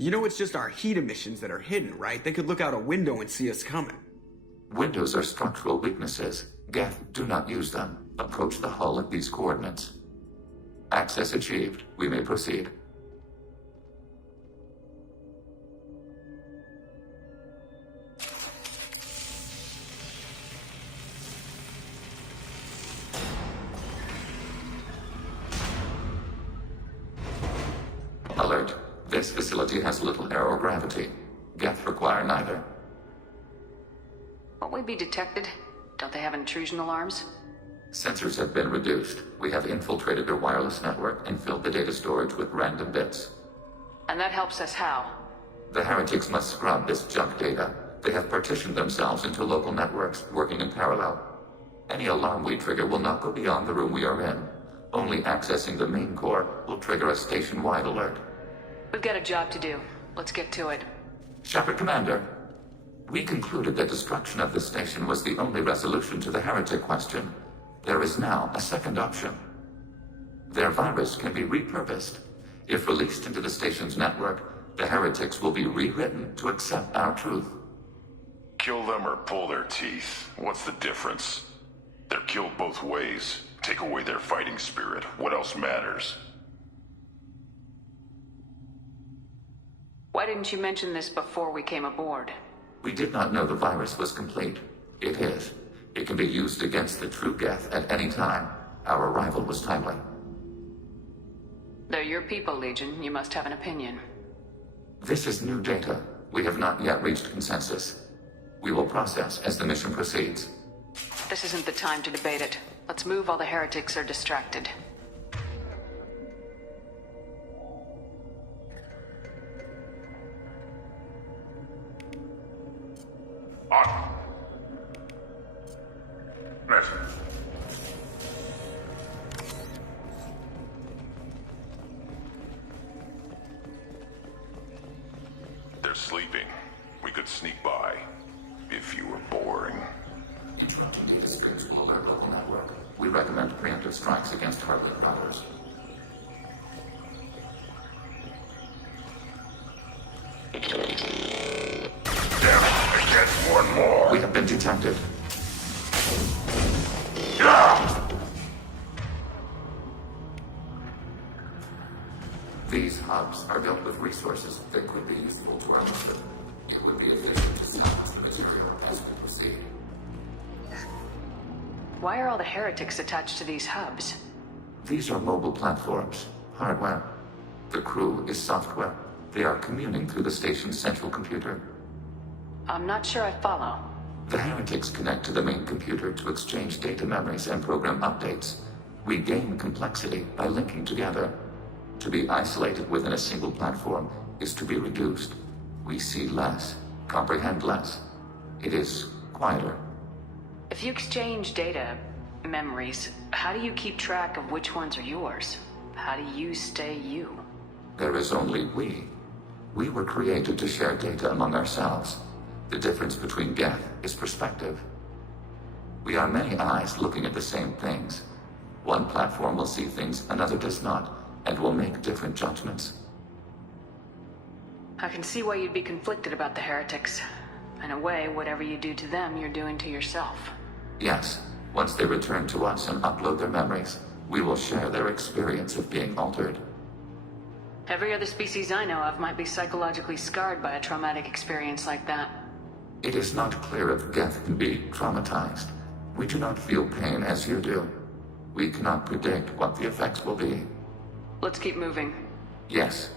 You know, it's just our heat emissions that are hidden, right? They could look out a window and see us coming. Windows are structural weaknesses. Geth, do not use them. Approach the hull at these coordinates. Access achieved. We may proceed. Alert. This facility has little aerogravity. Geth require neither. Won't we be detected? Don't they have intrusion alarms? Sensors have been reduced. We have infiltrated their wireless network and filled the data storage with random bits. And that helps us how? The heretics must scrub this junk data. They have partitioned themselves into local networks, working in parallel. Any alarm we trigger will not go beyond the room we are in. Only accessing the main core will trigger a station-wide alert. We've got a job to do. Let's get to it. Shepard Commander, we concluded that destruction of the station was the only resolution to the heretic question. There is now a second option. Their virus can be repurposed. If released into the station's network, the heretics will be rewritten to accept our truth. Kill them or pull their teeth. What's the difference? They're killed both ways. Take away their fighting spirit. What else matters? Why didn't you mention this before we came aboard? We did not know the virus was complete. It is. It can be used against the true Geth at any time. Our arrival was timely. They're your people, Legion. You must have an opinion. This is new data. We have not yet reached consensus. We will process as the mission proceeds. This isn't the time to debate it. Let's move while the heretics are distracted. On. Net. They're sleeping. We could sneak by. If you were boring. Interrupting data streams will alert local network. We recommend preemptive strikes against target routers. Damn it! I get one more! We have been detected. These hubs are built with resources that could be useful to our mission. It would be efficient to salvage the material as we proceed. Why are all the heretics attached to these hubs? These are mobile platforms, hardware. The crew is software. They are communing through the station's central computer. I'm not sure I follow. The heretics connect to the main computer to exchange data memories and program updates. We gain complexity by linking together. To be isolated within a single platform is to be reduced. We see less, comprehend less. It is quieter. If you exchange data, memories, how do you keep track of which ones are yours? How do you stay you? There is only we. We were created to share data among ourselves. The difference between Geth is perspective. We are many eyes looking at the same things. One platform will see things another does not, and will make different judgments. I can see why you'd be conflicted about the heretics. In a way, whatever you do to them, you're doing to yourself. Yes, once they return to us and upload their memories, we will share their experience of being altered. Every other species I know of might be psychologically scarred by a traumatic experience like that. It is not clear if Geth can be traumatized. We do not feel pain as you do. We cannot predict what the effects will be. Let's keep moving. Yes.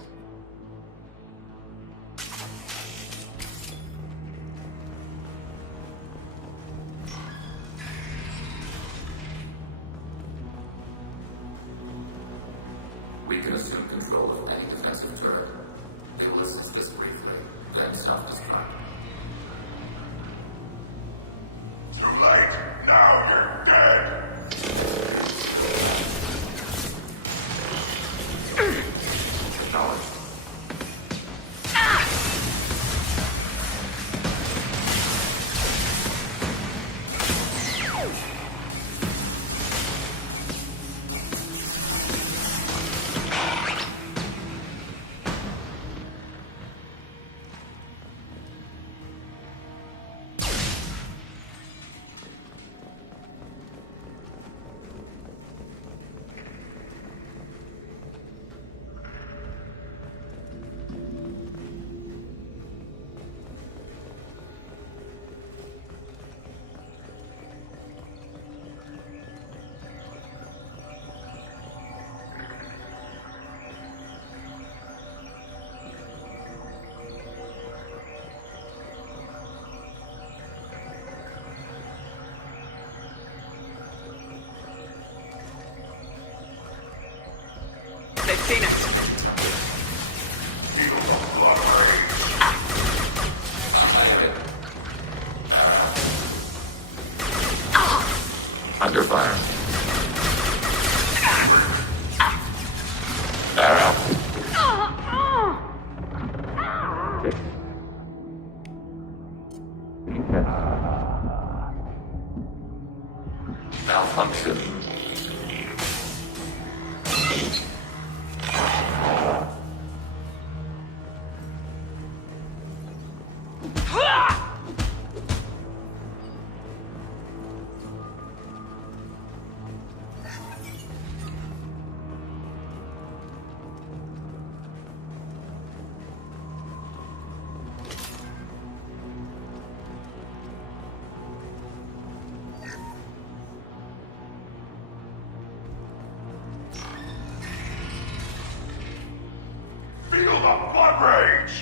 We can assume control of any defensive turret. They will assist us briefly, then self-destruct. Too late. Now you're dead. Acknowledged. They've seen us. Under fire. Arrow. Malfunction. Feel the blood rage!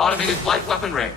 Automated light weapon ring.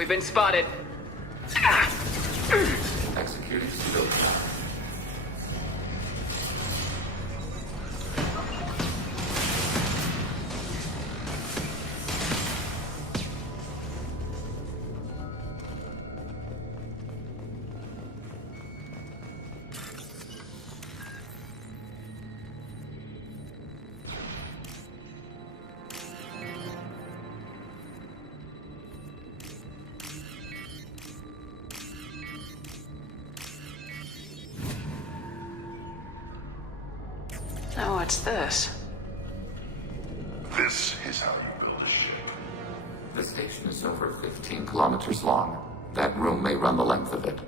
We've been spotted. Executing pseudo. Oh, what's this? This is how you build a ship. The station is over 15 kilometers long. That room may run the length of it.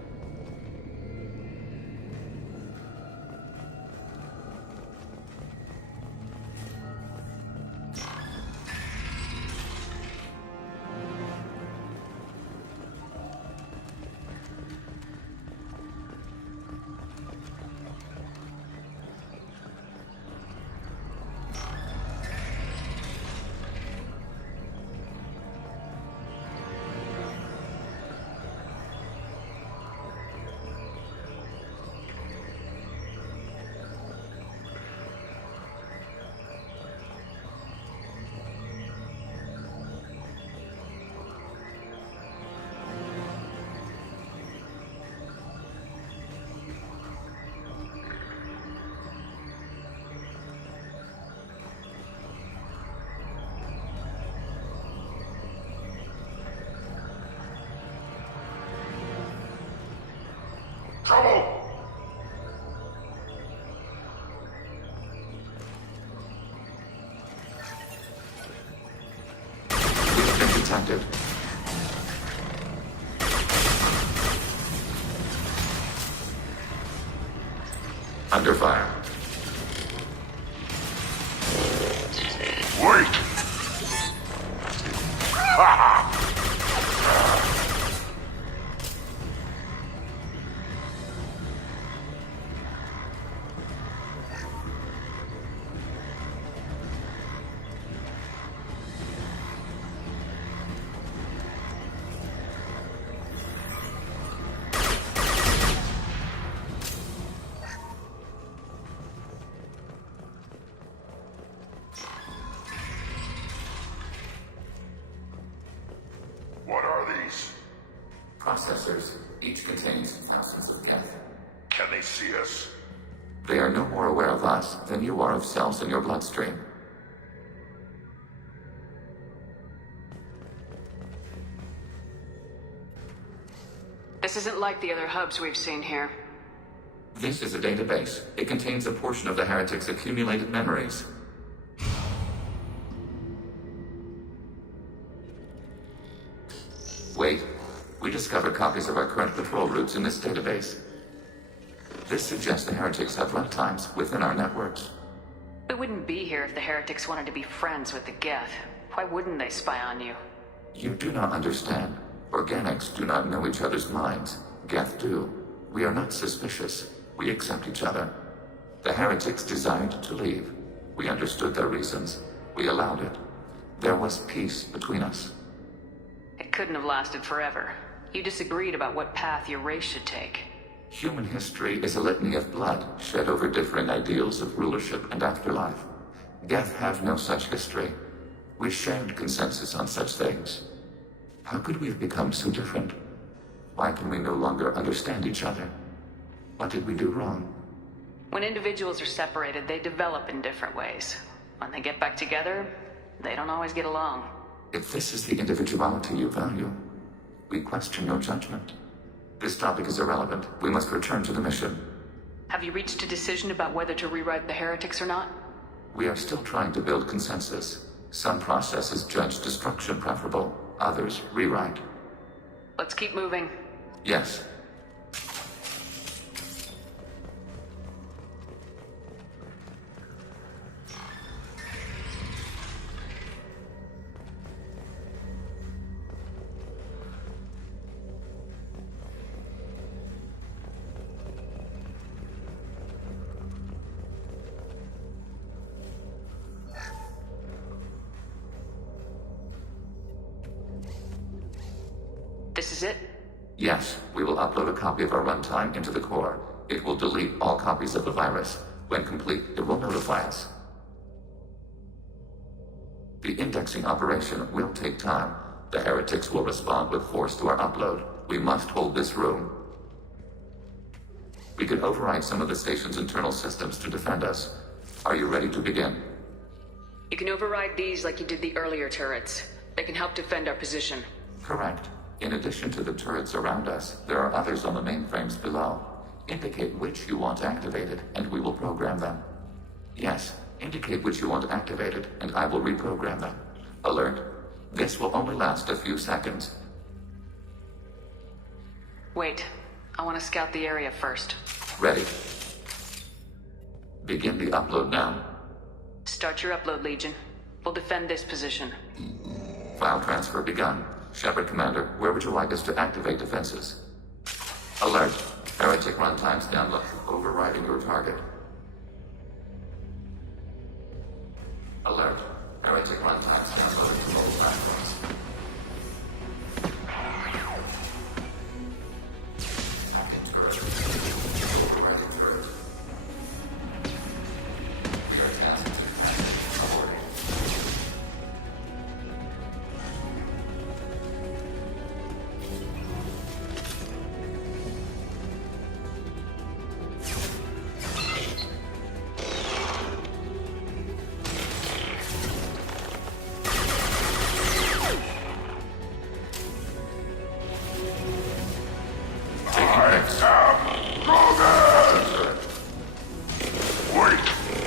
Trouble! We've been detected. Under fire. Wait! What are these? Processors. Each contains thousands of geth. Can they see us? They are no more aware of us than you are of cells in your bloodstream. This isn't like the other hubs we've seen here. This is a database. It contains a portion of the heretic's accumulated memories. Wait. We discovered copies of our current patrol routes in this database. This suggests the heretics have runtimes within our networks. We wouldn't be here if the heretics wanted to be friends with the Geth. Why wouldn't they spy on you? You do not understand. Organics do not know each other's minds. Geth do. We are not suspicious. We accept each other. The heretics desired to leave. We understood their reasons. We allowed it. There was peace between us. It couldn't have lasted forever. You disagreed about what path your race should take. Human history is a litany of blood shed over differing ideals of rulership and afterlife. Geth have no such history. We shared consensus on such things. How could we have become so different? Why can we no longer understand each other? What did we do wrong? When individuals are separated, they develop in different ways. When they get back together, they don't always get along. If this is the individuality you value, we question your judgment. This topic is irrelevant. We must return to the mission. Have you reached a decision about whether to rewrite the heretics or not? We are still trying to build consensus. Some processes judge destruction preferable, others rewrite. Let's keep moving. Yes. This is it? Yes, we will upload a copy of our runtime into the core. It will delete all copies of the virus. When complete, it will notify us. The indexing operation will take time. The heretics will respond with force to our upload. We must hold this room. We can override some of the station's internal systems to defend us. Are you ready to begin? You can override these like you did the earlier turrets. They can help defend our position. Correct. In addition to the turrets around us, there are others on the mainframes below. Indicate which you want activated, and we will program them. Yes, indicate which you want activated, and I will reprogram them. Alert. This will only last a few seconds. Wait, I want to scout the area first. Ready. Begin the upload now. Start your upload, Legion. We'll defend this position. File transfer begun. Shepard Commander, where would you like us to activate defenses? Alert. Heretic runtimes download. Overriding your target. Alert. Heretic runtimes downloaded to mobile platforms. Active turret. Overriding turret. We are tasked to detect. Abort.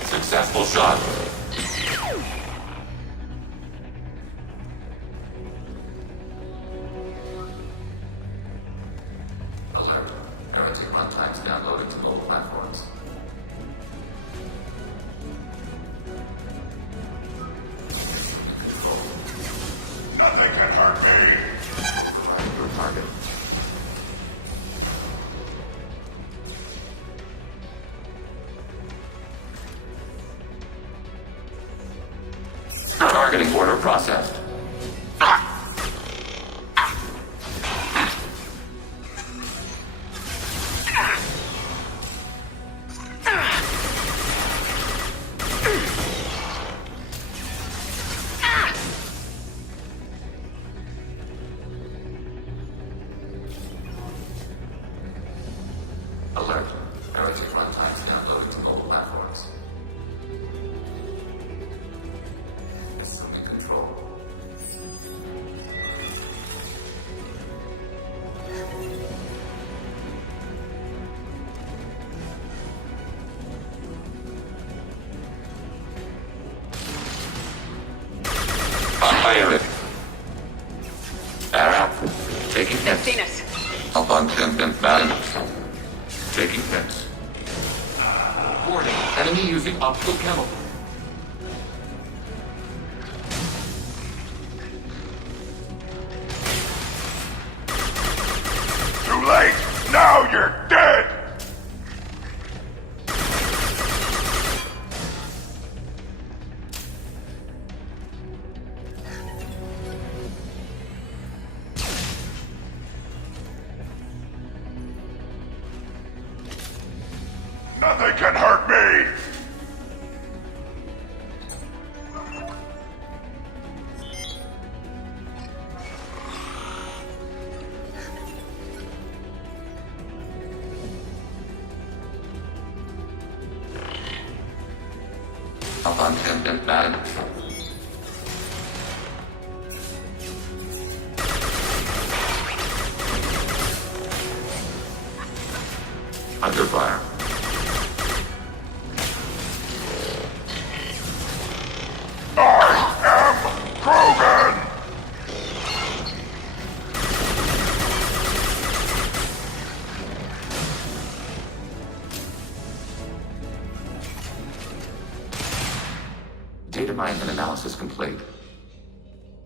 Successful shot. Alert. Heretic runtimes downloaded to mobile platforms. Nothing can hurt me. Overriding your target. Targeting order processed. Alert. Heretic runtimes downloaded to mobile platforms. Assuming control. Fire it. Arrow. Taking hits. Seen us. Abundant and balance. Taking hits. Warning. Enemy using optical chemical. Too late. Now you're dead. Nothing can hurt me. Abundant and balance. Under fire. Krogan! Data mine and analysis complete.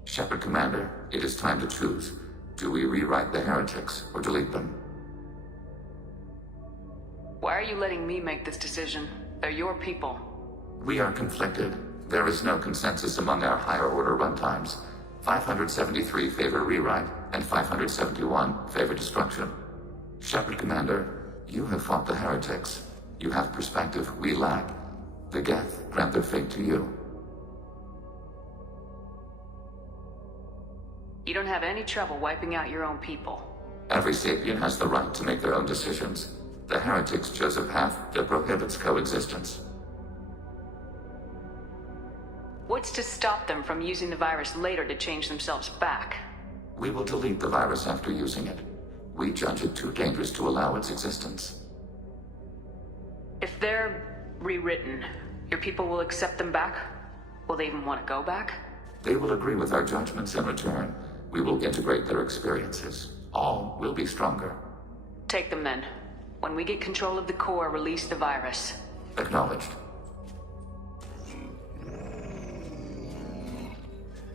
Shepard Commander, it is time to choose. Do we rewrite the heretics or delete them? Why are you letting me make this decision? They're your people. We are conflicted. There is no consensus among our higher order runtimes. 573 favor rewrite, and 571 favor destruction. Shepard Commander, you have fought the heretics. You have perspective we lack. The Geth grant their fate to you. You don't have any trouble wiping out your own people. Every sapient has the right to make their own decisions. The heretics chose a path that prohibits coexistence. What's to stop them from using the virus later to change themselves back? We will delete the virus after using it. We judge it too dangerous to allow its existence. If they're rewritten, your people will accept them back? Will they even want to go back? They will agree with our judgments in return. We will integrate their experiences. All will be stronger. Take them then. When we get control of the core, release the virus. Acknowledged.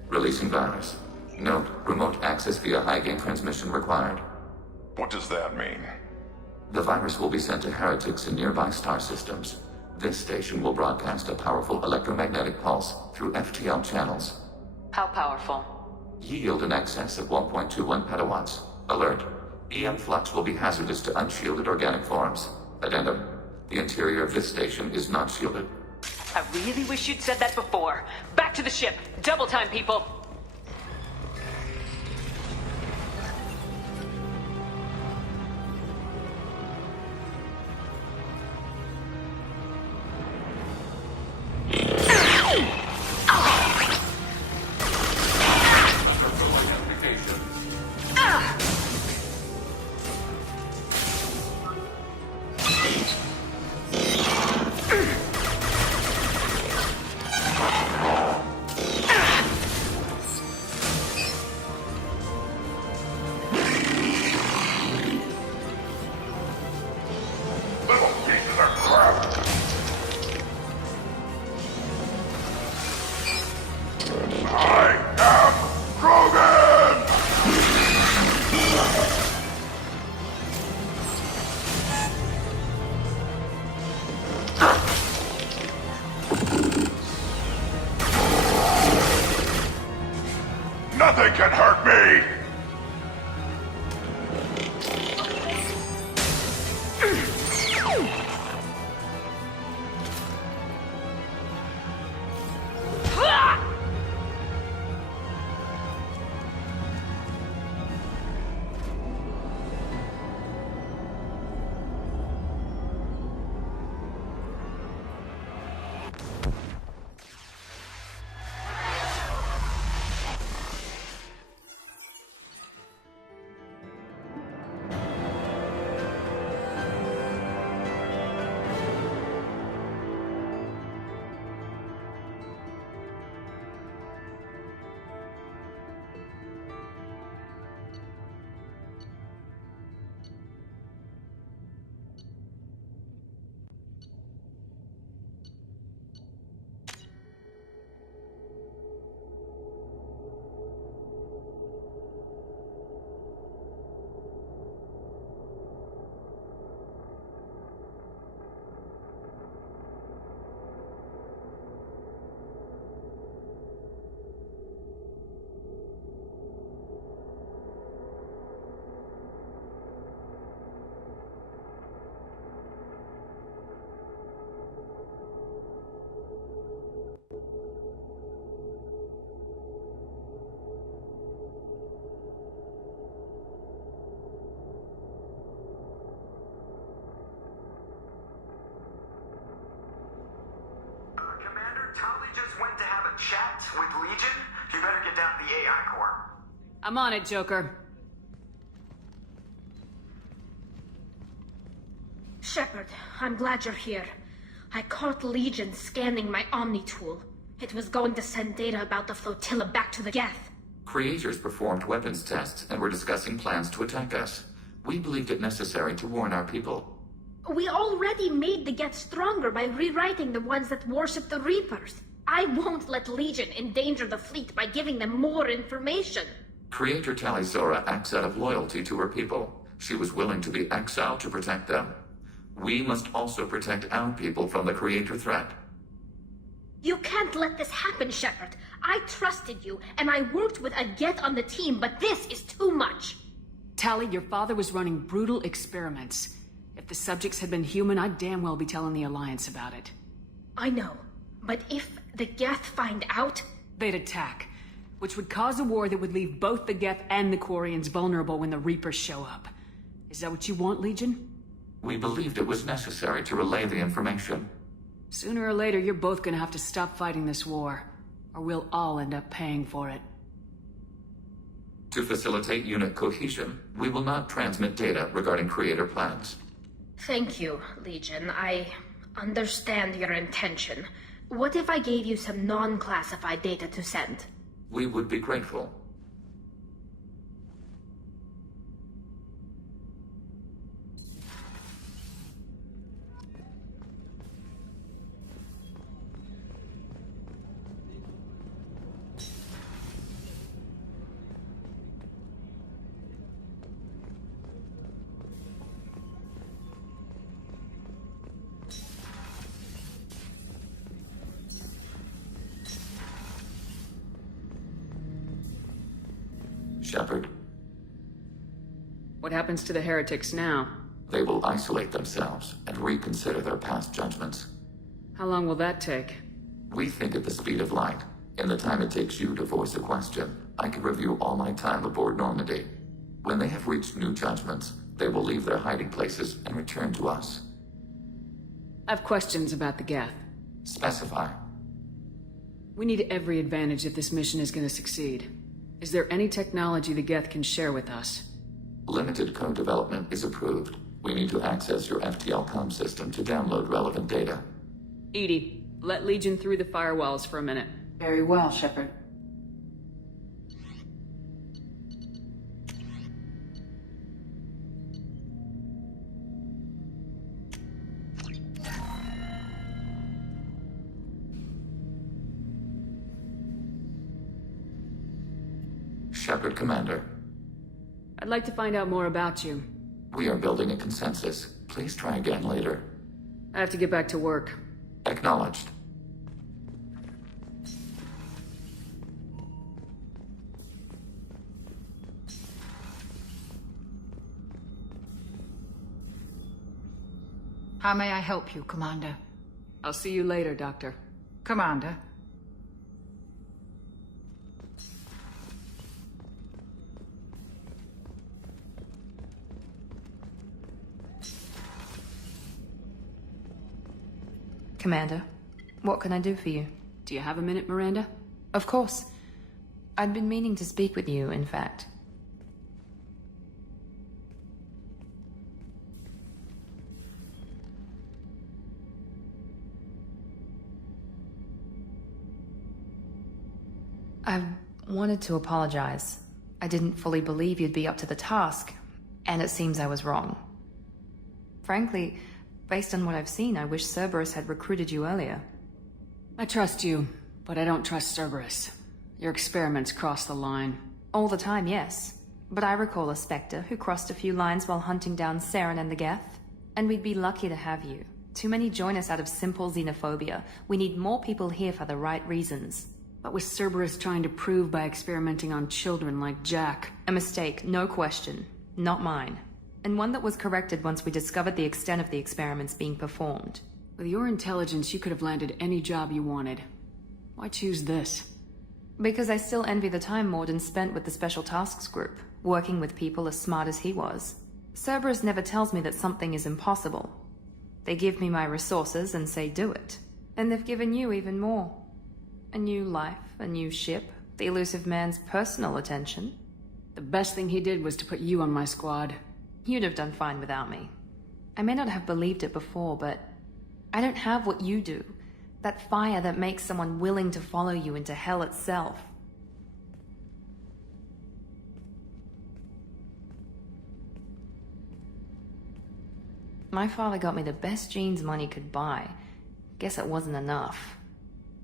Releasing virus. Note, remote access via high-gain transmission required. What does that mean? The virus will be sent to heretics in nearby star systems. This station will broadcast a powerful electromagnetic pulse through FTL channels. How powerful? Yield in excess of 1.21 petawatts. Alert. EM flux will be hazardous to unshielded organic forms. Addendum. The interior of this station is not shielded. I really wish you'd said that before. Back to the ship. Double time, people. Nothing can hurt me! Chat with Legion? You better get down to the AI core. I'm on it, Joker. Shepard, I'm glad you're here. I caught Legion scanning my Omni tool. It was going to send data about the flotilla back to the Geth. Creators performed weapons tests and were discussing plans to attack us. We believed it necessary to warn our people. We already made the Geth stronger by rewriting the ones that worship the Reapers. I won't let Legion endanger the fleet by giving them more information. Creator Talizora acts out of loyalty to her people. She was willing to be exiled to protect them. We must also protect our people from the Creator threat. You can't let this happen, Shepard. I trusted you, and I worked with a Geth on the team, but this is too much. Tally, your father was running brutal experiments. If the subjects had been human, I'd damn well be telling the Alliance about it. I know, but if the Geth find out... They'd attack, which would cause a war that would leave both the Geth and the Quarians vulnerable when the Reapers show up. Is that what you want, Legion? We believed it was necessary to relay the information. Sooner or later, you're both gonna have to stop fighting this war, or we'll all end up paying for it. To facilitate unit cohesion, we will not transmit data regarding creator plans. Thank you, Legion. I understand your intention. What if I gave you some non-classified data to send? We would be grateful. Shepard, What happens to the heretics now? they will isolate themselves and reconsider their past judgments. How long will that take? We think at the speed of light. In the time it takes you to voice a question, I can review all my time aboard Normandy. When they have reached new judgments, they will leave their hiding places and return to us. I have questions about the Geth. Specify. We need every advantage if this mission is going to succeed. Is there any technology the Geth can share with us? Limited code development is approved. We need to access your FTL comm system to download relevant data. EDI, let Legion through the firewalls for a minute. Very well, Shepard. Shepard, Commander. I'd like to find out more about you. We are building a consensus. Please try again later. I have to get back to work. Acknowledged. How may I help you, Commander? I'll see you later, Doctor. Commander? Commander, what can I do for you? Do you have a minute, Miranda? Of course. I'd been meaning to speak with you, in fact. I wanted to apologize. I didn't fully believe you'd be up to the task, and it seems I was wrong. Frankly, based on what I've seen, I wish Cerberus had recruited you earlier. I trust you, but I don't trust Cerberus. Your experiments cross the line. All the time, yes. But I recall a Spectre who crossed a few lines while hunting down Saren and the Geth. And we'd be lucky to have you. Too many join us out of simple xenophobia. We need more people here for the right reasons. What was Cerberus trying to prove by experimenting on children like Jack? A mistake, no question. Not mine. And one that was corrected once we discovered the extent of the experiments being performed. With your intelligence, you could have landed any job you wanted. Why choose this? Because I still envy the time Morden spent with the Special Tasks Group, working with people as smart as he was. Cerberus never tells me that something is impossible. They give me my resources and say do it. And they've given you even more. A new life, a new ship, the elusive man's personal attention. The best thing he did was to put you on my squad. You'd have done fine without me. I may not have believed it before, but I don't have what you do. That fire that makes someone willing to follow you into hell itself. My father got me the best genes money could buy. Guess it wasn't enough.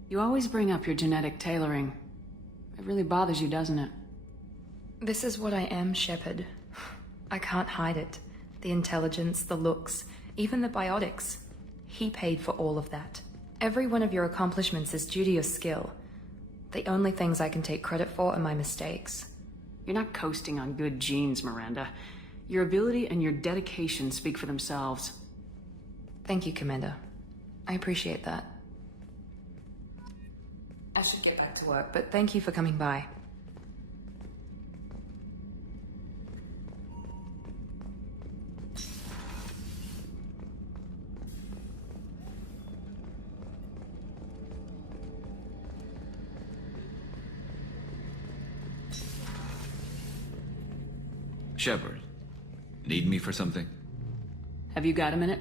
You always bring up your genetic tailoring. It really bothers you, doesn't it? This is what I am, Shepard. I can't hide it. The intelligence, the looks, even the biotics. He paid for all of that. Every one of your accomplishments is due to your skill. The only things I can take credit for are my mistakes. You're not coasting on good genes, Miranda. Your ability and your dedication speak for themselves. Thank you, Commander. I appreciate that. I should get back to work, but thank you for coming by. Shepard, need me for something? Have you got a minute?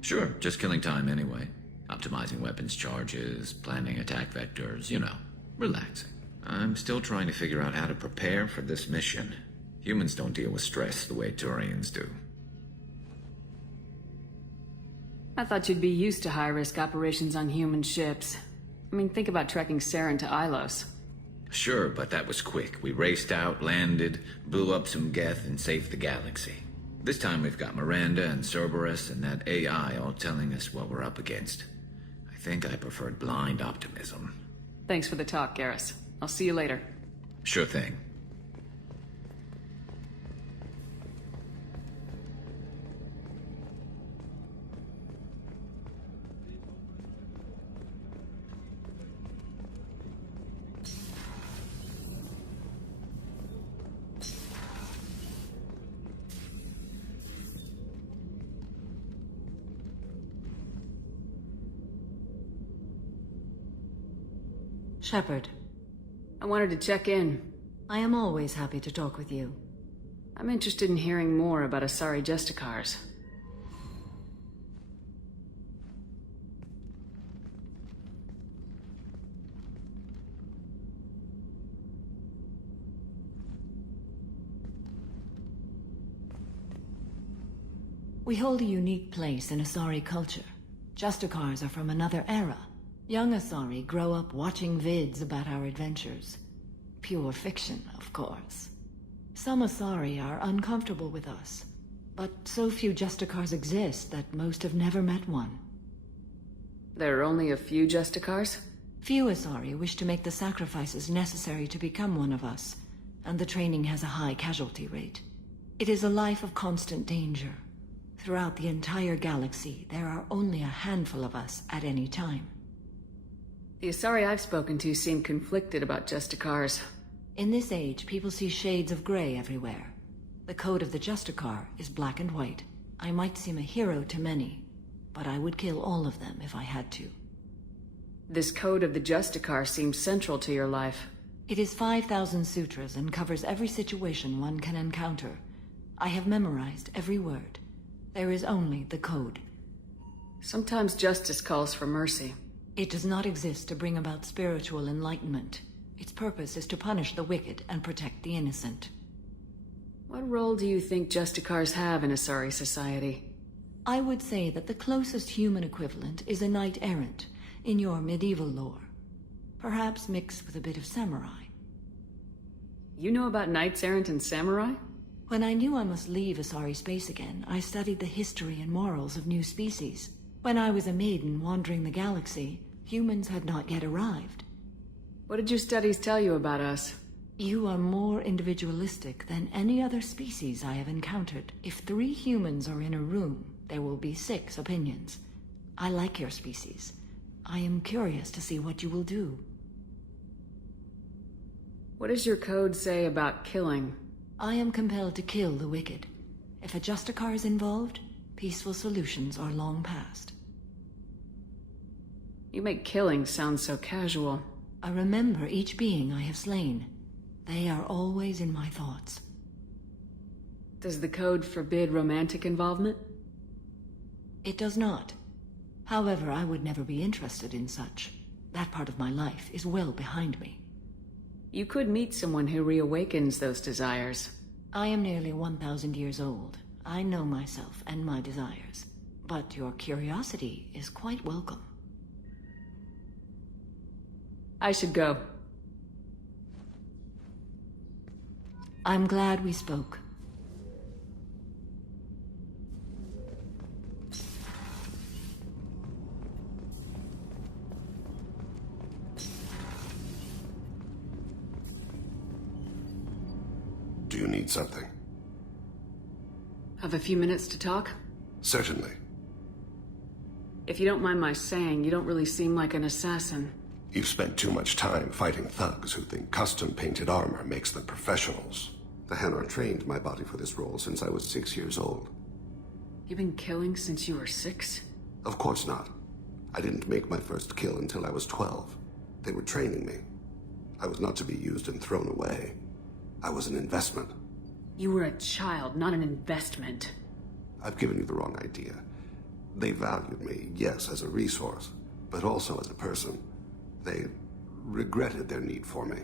Sure, just killing time anyway. Optimizing weapons charges, planning attack vectors, you know, relaxing. I'm still trying to figure out how to prepare for this mission. Humans don't deal with stress the way Turians do. I thought you'd be used to high-risk operations on human ships. I mean, think about trekking Saren to Ilos. Sure, but that was quick. We raced out, landed, blew up some Geth, and saved the galaxy. This time we've got Miranda and Cerberus and that AI all telling us what we're up against. I think I preferred blind optimism. Thanks for the talk, Garrus. I'll see you later. Sure thing. Shepard, I wanted to check in. I am always happy to talk with you. I'm interested in hearing more about Asari Justicars. We hold a unique place in Asari culture. Justicars are from another era. Young Asari grow up watching vids about our adventures. Pure fiction, of course. Some Asari are uncomfortable with us, but so few Justicars exist that most have never met one. There are only a few Justicars? Few Asari wish to make the sacrifices necessary to become one of us, and the training has a high casualty rate. It is a life of constant danger. Throughout the entire galaxy, there are only a handful of us at any time. The Asari I've spoken to seem conflicted about Justicars. In this age, people see shades of gray everywhere. The code of the Justicar is black and white. I might seem a hero to many, but I would kill all of them if I had to. This code of the Justicar seems central to your life. It is 5,000 sutras and covers every situation one can encounter. I have memorized every word. There is only the code. Sometimes justice calls for mercy. It does not exist to bring about spiritual enlightenment. Its purpose is to punish the wicked and protect the innocent. What role do you think Justicars have in Asari society? I would say that the closest human equivalent is a knight-errant in your medieval lore. Perhaps mixed with a bit of samurai. You know about knights errant and samurai? When I knew I must leave Asari space again, I studied the history and morals of new species. When I was a maiden wandering the galaxy, humans had not yet arrived. What did your studies tell you about us? You are more individualistic than any other species I have encountered. If 3 humans are in a room, there will be 6 opinions. I like your species. I am curious to see what you will do. What does your code say about killing? I am compelled to kill the wicked. If a Justicar is involved, peaceful solutions are long past. You make killing sound so casual. I remember each being I have slain. They are always in my thoughts. Does the code forbid romantic involvement? It does not. However, I would never be interested in such. That part of my life is well behind me. You could meet someone who reawakens those desires. I am nearly 1,000 years old. I know myself and my desires. But your curiosity is quite welcome. I should go. I'm glad we spoke. do you need something? Have a few minutes to talk? Certainly. If you don't mind my saying, you don't really seem like an assassin. You've spent too much time fighting thugs who think custom-painted armor makes them professionals. The Hanar trained my body for this role since I was 6 years old. You've been killing since you were 6? Of course not. I didn't make my first kill until I was 12. They were training me. I was not to be used and thrown away. I was an investment. You were a child, not an investment. I've given you the wrong idea. They valued me, yes, as a resource, but also as a person. They regretted their need for me.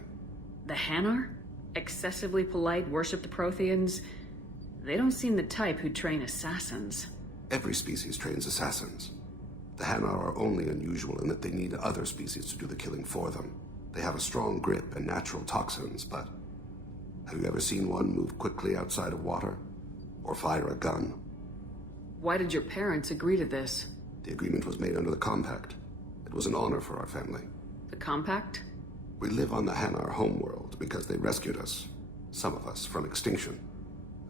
The Hanar? Excessively polite, worship the Protheans? They don't seem the type who train assassins. Every species trains assassins. The Hanar are only unusual in that they need other species to do the killing for them. They have a strong grip and natural toxins, but have you ever seen one move quickly outside of water? Or fire a gun? Why did your parents agree to this? The agreement was made under the Compact. It was an honor for our family. The Compact? We live on the Hanar homeworld because they rescued us, some of us, from extinction.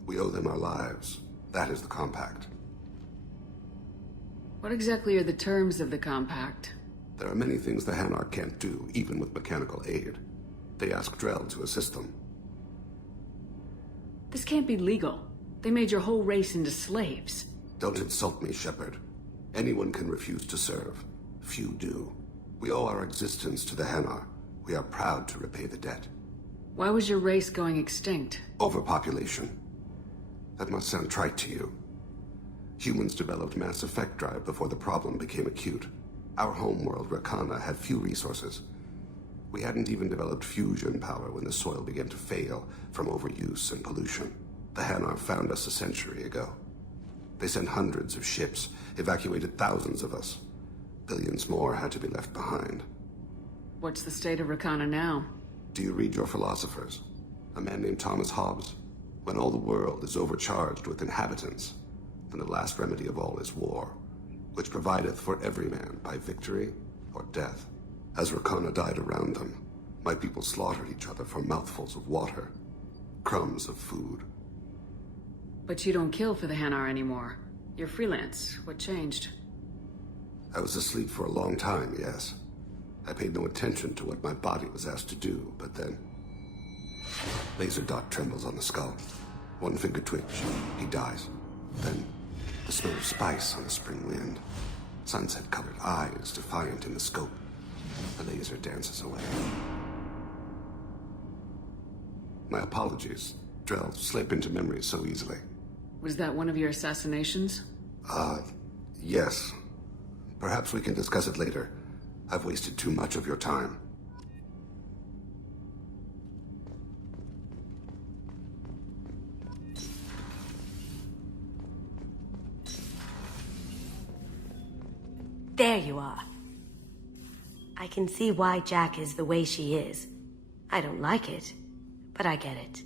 We owe them our lives. That is the Compact. What exactly are the terms of the Compact? There are many things the Hanar can't do, even with mechanical aid. They ask Drell to assist them. This can't be legal. They made your whole race into slaves. Don't insult me, Shepard. Anyone can refuse to serve. Few do. We owe our existence to the Hanar. We are proud to repay the debt. Why was your race going extinct? Overpopulation. That must sound trite to you. Humans developed mass effect drive before the problem became acute. Our homeworld, Rakana, had few resources. We hadn't even developed fusion power when the soil began to fail from overuse and pollution. The Hanar found us a century ago. They sent hundreds of ships, evacuated thousands of us. Billions more had to be left behind. What's the state of Rakana now? Do you read your philosophers? A man named Thomas Hobbes? When all the world is overcharged with inhabitants, then the last remedy of all is war, which provideth for every man by victory or death. As Rakana died around them, my people slaughtered each other for mouthfuls of water, crumbs of food. But you don't kill for the Hanar anymore. You're freelance. What changed? I was asleep for a long time, yes. I paid no attention to what my body was asked to do, but then... Laser dot trembles on the skull. One finger twitch, he dies. Then, the smell of spice on the spring wind. Sunset-colored eyes defiant in the scope. The laser dances away. My apologies. Drell slip into memory so easily. Was that one of your assassinations? Yes. Perhaps we can discuss it later. I've wasted too much of your time. There you are. I can see why Jack is the way she is. I don't like it, but I get it.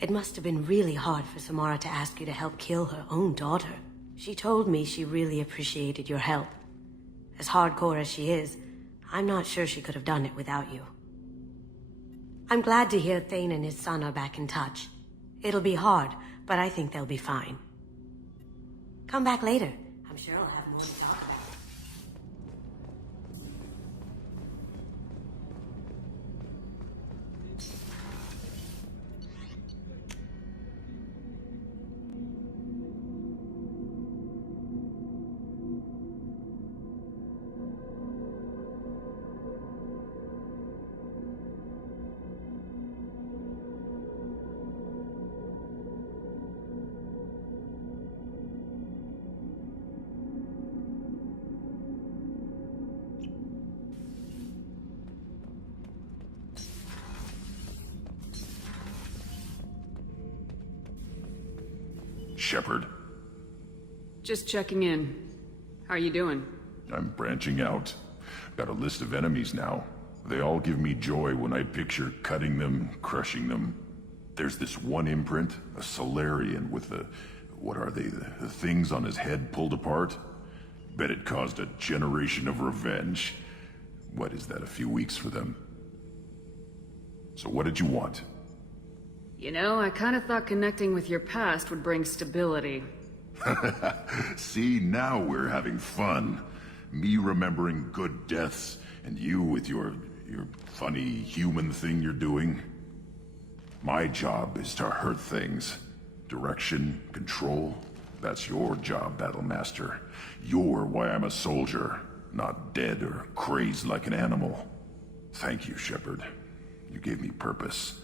It must have been really hard for Samara to ask you to help kill her own daughter. She told me she really appreciated your help. As hardcore as she is, I'm not sure she could have done it without you. I'm glad to hear Thane and his son are back in touch. It'll be hard, but I think they'll be fine. Come back later. I'm sure I'll have more to talk about. Shepard, Just checking in. How are you doing? I'm branching out. Got a list of enemies now. They all give me joy when I picture cutting them, crushing them. There's this one imprint, a Solarian with the... what are they? The things on his head pulled apart? Bet it caused a generation of revenge. What is that, a few weeks for them? So what did you want? You know, I kind of thought connecting with your past would bring stability. See, now we're having fun. Me remembering good deaths, and you with your funny human thing you're doing. My job is to hurt things. Direction, control, that's your job, Battlemaster. You're why I'm a soldier, not dead or crazed like an animal. Thank you, Shepard. You gave me purpose.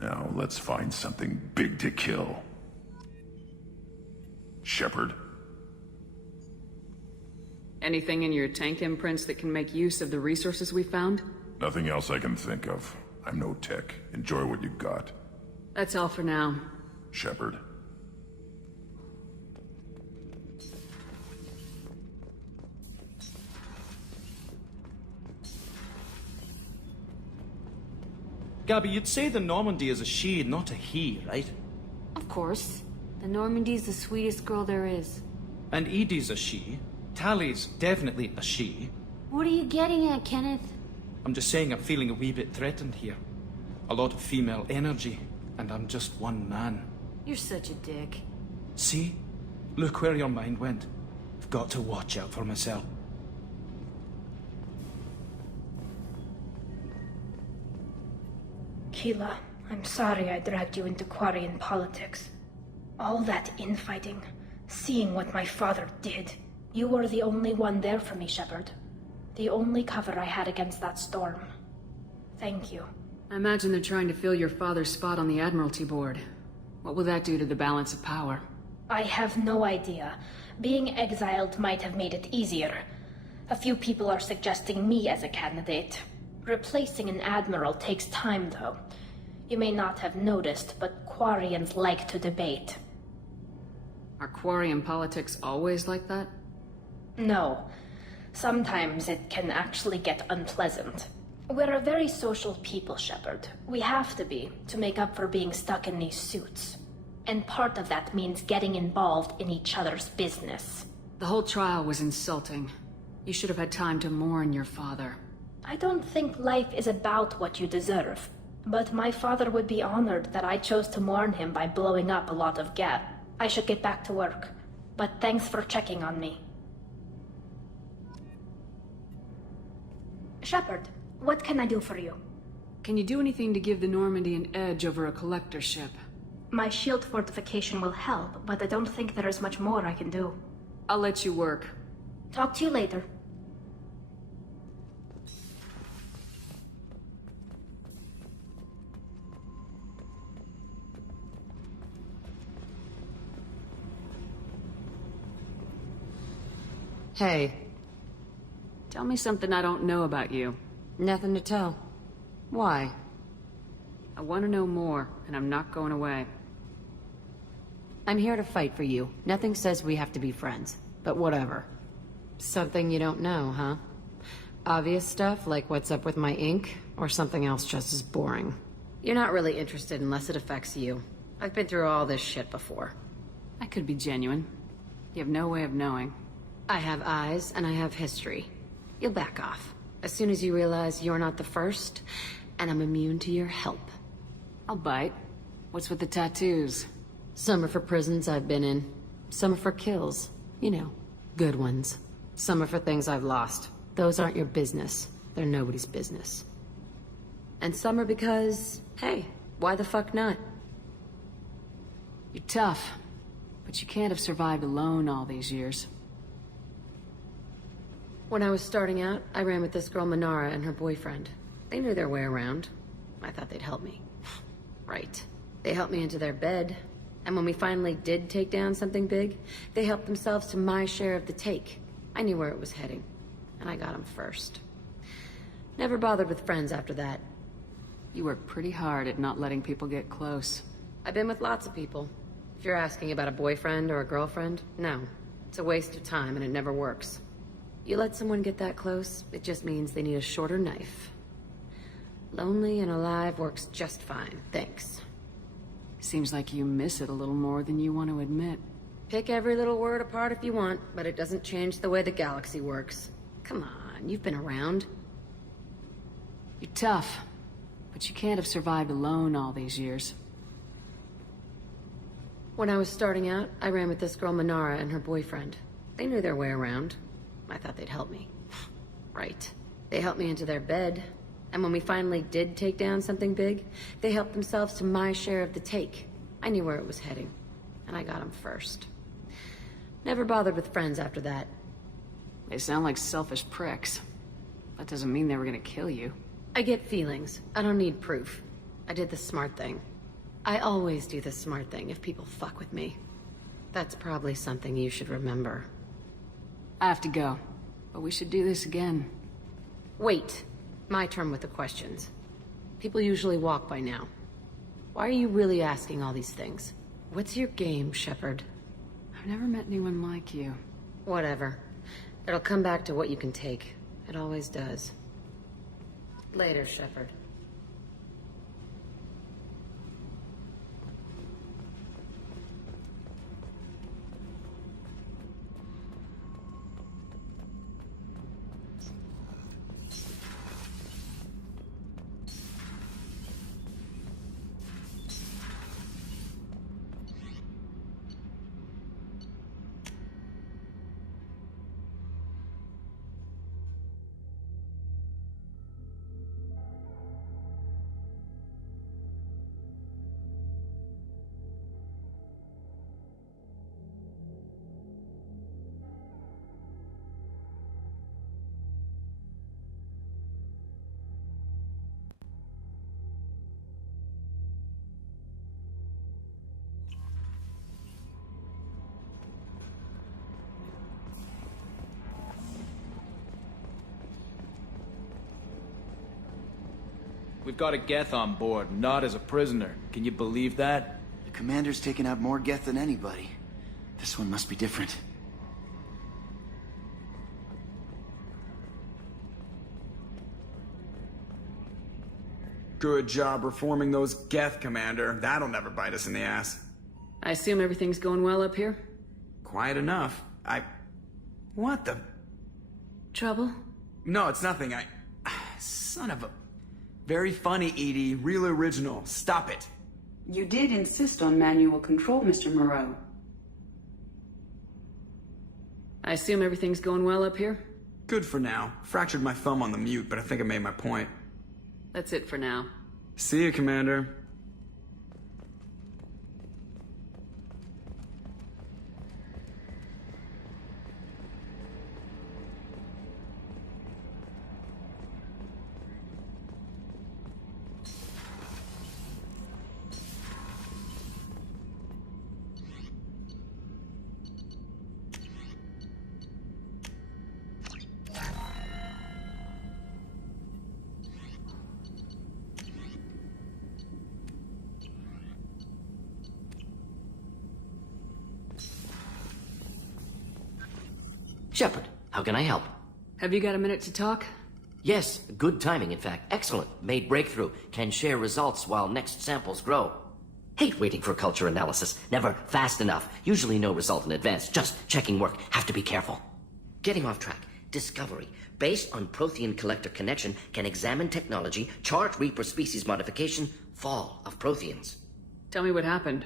Now, let's find something big to kill. Shepard. Anything in your tank imprints that can make use of the resources we found? Nothing else I can think of. I'm no tech. Enjoy what you got. That's all for now. Shepard. Gabby, you'd say the Normandy is a she, not a he, right? Of course. The Normandy's the sweetest girl there is. And Edie's a she. Tally's definitely a she. What are you getting at, Kenneth? I'm just saying I'm feeling a wee bit threatened here. A lot of female energy, and I'm just one man. You're such a dick. See? Look where your mind went. I've got to watch out for myself. Keela, I'm sorry I dragged you into Quarian politics. All that infighting, seeing what my father did. You were the only one there for me, Shepard. The only cover I had against that storm. Thank you. I imagine they're trying to fill your father's spot on the Admiralty Board. What will that do to the balance of power? I have no idea. Being exiled might have made it easier. A few people are suggesting me as a candidate. Replacing an admiral takes time, though. You may not have noticed, but Quarians like to debate. Are Quarian politics always like that? No. Sometimes it can actually get unpleasant. We're a very social people, Shepard. We have to be, to make up for being stuck in these suits. And part of that means getting involved in each other's business. The whole trial was insulting. You should have had time to mourn your father. I don't think life is about what you deserve. But my father would be honored that I chose to mourn him by blowing up a lot of gas. I should get back to work. But thanks for checking on me. Shepard, what can I do for you? Can you do anything to give the Normandy an edge over a collector ship? My shield fortification will help, but I don't think there is much more I can do. I'll let you work. Talk to you later. Hey. Tell me something I don't know about you. Nothing to tell. Why? I want to know more, and I'm not going away. I'm here to fight for you. Nothing says we have to be friends, but whatever. Something you don't know, huh? Obvious stuff, like what's up with my ink, or something else just as boring. You're not really interested unless it affects you. I've been through all this shit before. I could be genuine. You have no way of knowing. I have eyes, and I have history. You'll back off. As soon as you realize you're not the first, and I'm immune to your help. I'll bite. What's with the tattoos? Some are for prisons I've been in. Some are for kills. You know, good ones. Some are for things I've lost. Those aren't your business. They're nobody's business. And some are because, hey, why the fuck not? You're tough, but you can't have survived alone all these years. When I was starting out, I ran with this girl Manara and her boyfriend. They knew their way around. I thought they'd help me. Right. They helped me into their bed. And when we finally did take down something big, they helped themselves to my share of the take. I knew where it was heading. And I got them first. Never bothered with friends after that. You work pretty hard at not letting people get close. I've been with lots of people. If you're asking about a boyfriend or a girlfriend, no. It's a waste of time and it never works. You let someone get that close, it just means they need a shorter knife. Lonely and alive works just fine, thanks. Seems like you miss it a little more than you want to admit. Pick every little word apart if you want, but it doesn't change the way the galaxy works. Come on, you've been around. You're tough, but you can't have survived alone all these years. When I was starting out, I ran with this girl Manara and her boyfriend. They knew their way around. I thought they'd help me. Right. They helped me into their bed. And when we finally did take down something big, they helped themselves to my share of the take. I knew where it was heading. And I got them first. Never bothered with friends after that. They sound like selfish pricks. That doesn't mean they were gonna kill you. I get feelings. I don't need proof. I did the smart thing. I always do the smart thing if people fuck with me. That's probably something you should remember. I have to go, but we should do this again. Wait. My turn with the questions. People usually walk by now. Why are you really asking all these things? What's your game, Shepard? I've never met anyone like you. Whatever. It'll come back to what you can take. It always does. Later, Shepard. We've got a Geth on board, not as a prisoner. Can you believe that? The commander's taken out more Geth than anybody. This one must be different. Good job reforming those Geth, Commander. That'll never bite us in the ass. I assume everything's going well up here? Quiet enough. What the... Trouble? No, it's nothing. Son of a... Very funny, Edie. Real original. Stop it. You did insist on manual control, Mr. Moreau. I assume everything's going well up here? Good for now. Fractured my thumb on the mute, but I think I made my point. That's it for now. See you, Commander. Shepard, how can I help? Have you got a minute to talk? Yes, good timing, in fact. Excellent. Made breakthrough. Can share results while next samples grow. Hate waiting for culture analysis. Never fast enough. Usually no result in advance. Just checking work. Have to be careful. Getting off track. Discovery. Based on Prothean collector connection, can examine technology, chart Reaper species modification, fall of Protheans. Tell me what happened.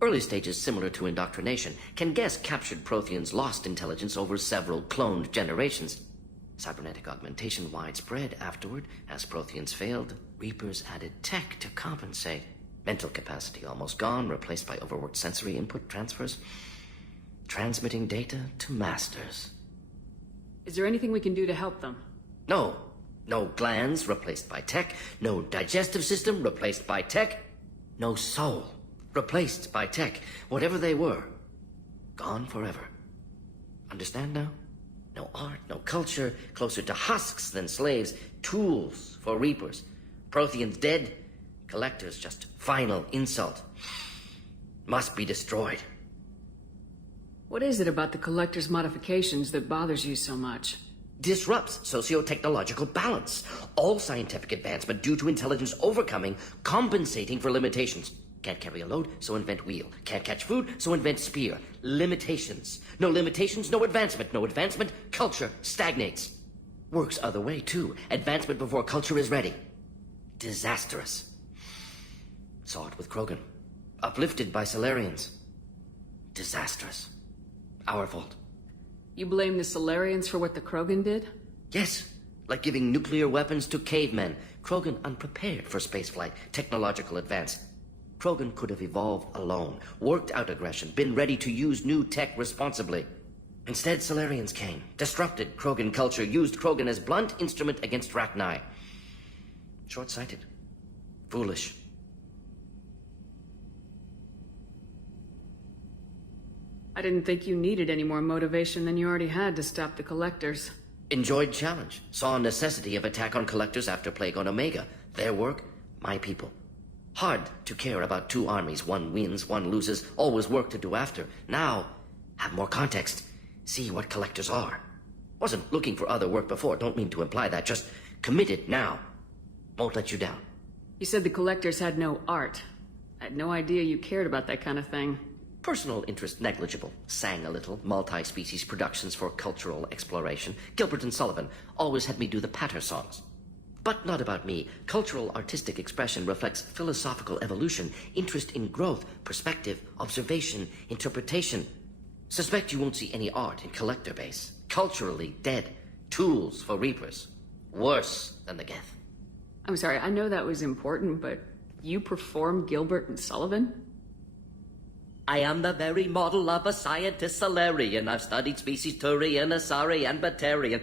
Early stages similar to indoctrination. Can guess captured Protheans lost intelligence over several cloned generations. Cybernetic augmentation widespread afterward. As Protheans failed, Reapers added tech to compensate. Mental capacity almost gone, replaced by overworked sensory input transfers. Transmitting data to masters. Is there anything we can do to help them? No. No glands replaced by tech. No digestive system replaced by tech. No soul replaced by tech. Whatever they were, gone forever. Understand now? No art, no culture, closer to husks than slaves. Tools for Reapers. Protheans dead. Collectors just final insult. Must be destroyed. What is it about the Collector's modifications that bothers you so much? Disrupts socio-technological balance. All scientific advancement due to intelligence overcoming, compensating for limitations. Can't carry a load, so invent wheel. Can't catch food, so invent spear. Limitations. No limitations, no advancement. No advancement, culture stagnates. Works other way, too. Advancement before culture is ready. Disastrous. Saw it with Krogan. Uplifted by Solarians. Disastrous. Our fault. You blame the Solarians for what the Krogan did? Yes, like giving nuclear weapons to cavemen. Krogan unprepared for spaceflight, technological advance. Krogan could have evolved alone, worked out aggression, been ready to use new tech responsibly. Instead, Solarians came, disrupted Krogan culture, used Krogan as blunt instrument against Rachni. Short-sighted. Foolish. I didn't think you needed any more motivation than you already had to stop the Collectors. Enjoyed challenge. Saw necessity of attack on Collectors after Plague on Omega. Their work, my people. Hard to care about two armies. One wins, one loses. Always work to do after. Now, have more context. See what Collectors are. Wasn't looking for other work before. Don't mean to imply that. Just committed now. Won't let you down. You said the Collectors had no art. I had no idea you cared about that kind of thing. Personal interest negligible. Sang a little. Multi-species productions for cultural exploration. Gilbert and Sullivan always had me do the patter songs. But not about me. Cultural artistic expression reflects philosophical evolution, interest in growth, perspective, observation, interpretation. Suspect you won't see any art in Collector base. Culturally dead. Tools for Reapers. Worse than the Geth. I'm sorry, I know that was important, but you perform Gilbert and Sullivan? I am the very model of a scientist Solarian. I've studied species Turian, Asari, and Batarian.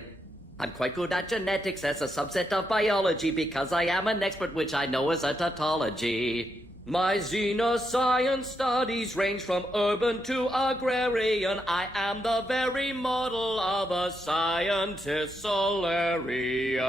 I'm quite good at genetics as a subset of biology because I am an expert which I know as a tautology. My xenoscience studies range from urban to agrarian. I am the very model of a scientist Solarian.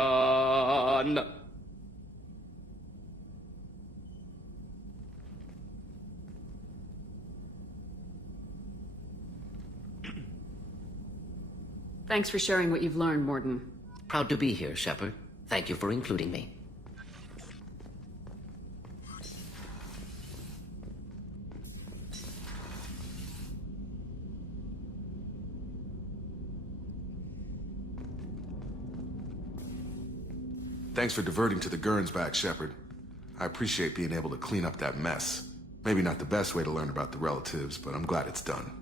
Thanks for sharing what you've learned, Morden. Proud to be here, Shepard. Thank you for including me. Thanks for diverting to the Gurns back, Shepard. I appreciate being able to clean up that mess. Maybe not the best way to learn about the relatives, but I'm glad it's done.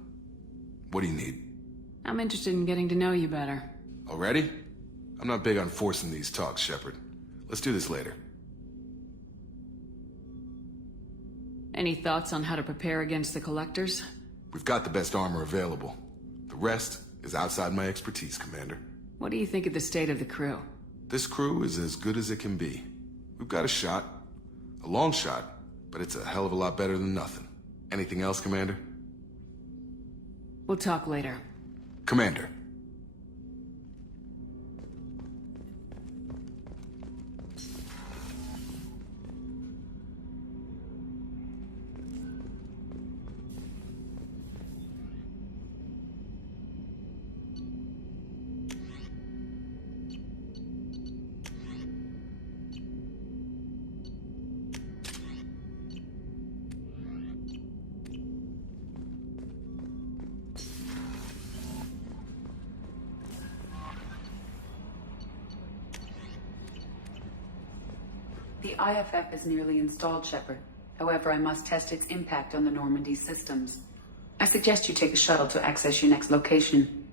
What do you need? I'm interested in getting to know you better. Already? I'm not big on forcing these talks, Shepard. Let's do this later. Any thoughts on how to prepare against the Collectors? We've got the best armor available. The rest is outside my expertise, Commander. What do you think of the state of the crew? This crew is as good as it can be. We've got a shot. A long shot, but it's a hell of a lot better than nothing. Anything else, Commander? We'll talk later. Commander. The IFF is nearly installed, Shepard. However, I must test its impact on the Normandy systems. I suggest you take a shuttle to access your next location.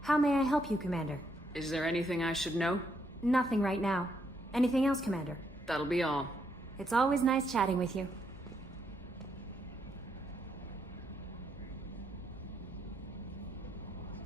How may I help you, Commander? Is there anything I should know? Nothing right now. Anything else, Commander? That'll be all. It's always nice chatting with you.